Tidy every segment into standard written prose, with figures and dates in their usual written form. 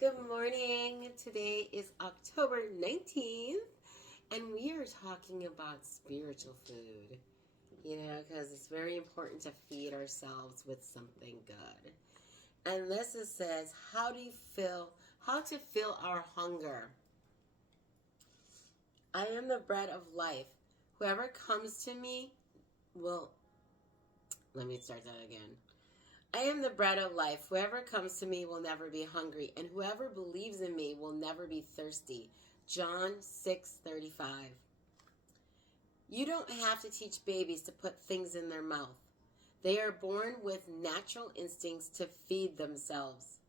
Good morning. Today is October 19th, and we are talking about spiritual food. Because it's very important to feed ourselves with something good. And says, how to fill our hunger. I am the bread of life. Whoever comes to me will, let me start that again. I am the bread of life. Whoever comes to me will never be hungry, and whoever believes in me will never be thirsty. John 6:35. You don't have to teach babies to put things in their mouth. They are born with natural instincts to feed themselves.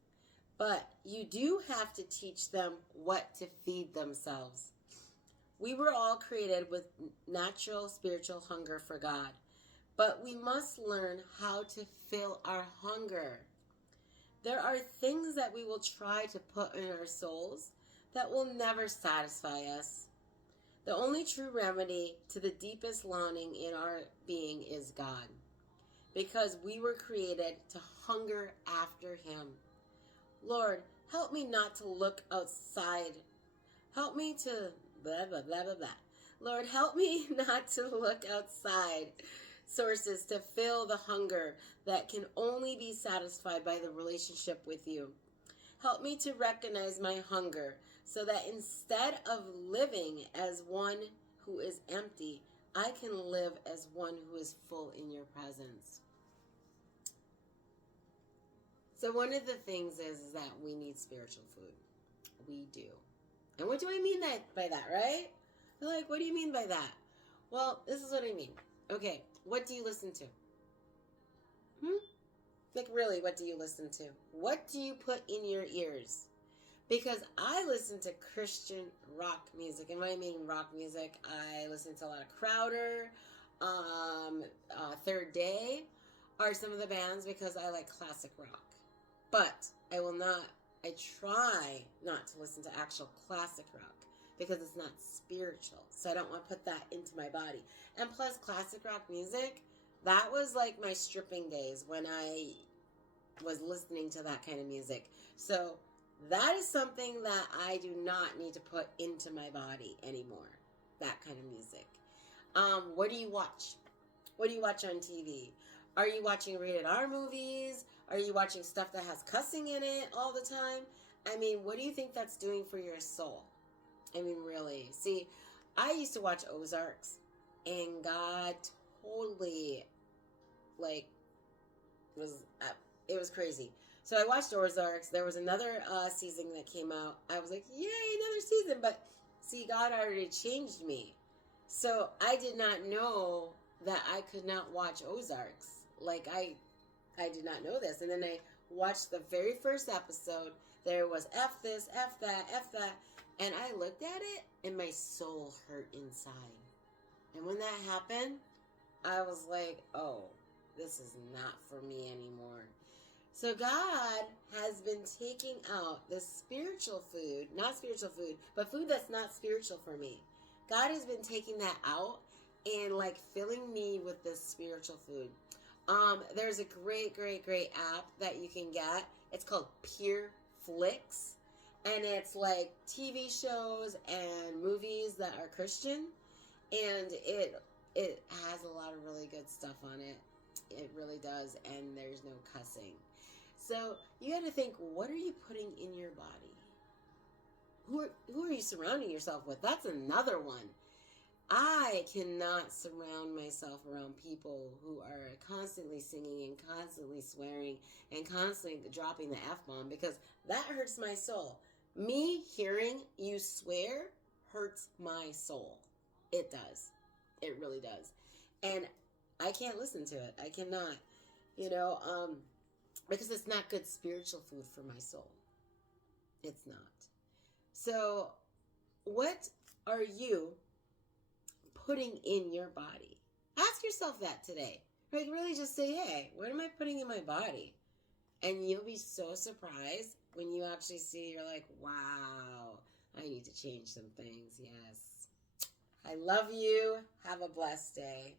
But you do have to teach them what to feed themselves. We were all created with natural spiritual hunger for God. But we must learn how to fill our hunger. There are things that we will try to put in our souls that will never satisfy us. The only true remedy to the deepest longing in our being is God, because we were created to hunger after Him. Lord, help me not to look outside. Help me to blah, blah, blah, blah, blah. Lord, help me not to look outside sources to fill the hunger that can only be satisfied by the relationship with you. Help me to recognize my hunger so that instead of living as one who is empty, I can live as one who is full in your presence. So one of the things is that we need spiritual food. We do. And what do I mean by that, right? They're like, what do you mean by that? Well, this is what I mean. Okay, what do you listen to? Like, really, what do you listen to? What do you put in your ears? Because I listen to Christian rock music. And when I mean rock music, I listen to a lot of Crowder, Third Day are some of the bands because I like classic rock. But I try not to listen to actual classic rock because it's not spiritual. So I don't want to put that into my body. And plus, classic rock music, that was like my stripping days when I was listening to that kind of music. So that is something that I do not need to put into my body anymore. That kind of music. What do you watch? What do you watch on TV? Are you watching rated R movies? Are you watching stuff that has cussing in it all the time? I mean, what do you think that's doing for your soul? I mean, really. See, I used to watch Ozarks, and God totally, it was crazy. So I watched Ozarks. There was another season that came out. I was like, yay, another season. But see, God already changed me. So I did not know that I could not watch Ozarks. I did not know this. And then I watched the very first episode. There was F this, F that, F that. And I looked at it and my soul hurt inside. And when that happened, I was like, oh, this is not for me anymore. So God has been taking out the spiritual food, not spiritual food, but food that's not spiritual for me. God has been taking that out and filling me with this spiritual food. There's a great app that you can get. It's called Pure Flix. And it's like TV shows and movies that are Christian. And it has a lot of really good stuff on it. It really does. And there's no cussing. So you got to think, what are you putting in your body? Who are you surrounding yourself with? That's another one. I cannot surround myself around people who are constantly singing and constantly swearing and constantly dropping the F-bomb, because that hurts my soul. Me hearing you swear hurts my soul. It does. It really does. And I can't listen to it. I cannot, because it's not good spiritual food for my soul. It's not. So what are you putting in your body? Ask yourself that today. Really just say, hey, what am I putting in my body? And you'll be so surprised when you actually see, you're like, wow, I need to change some things. Yes. I love you. Have a blessed day.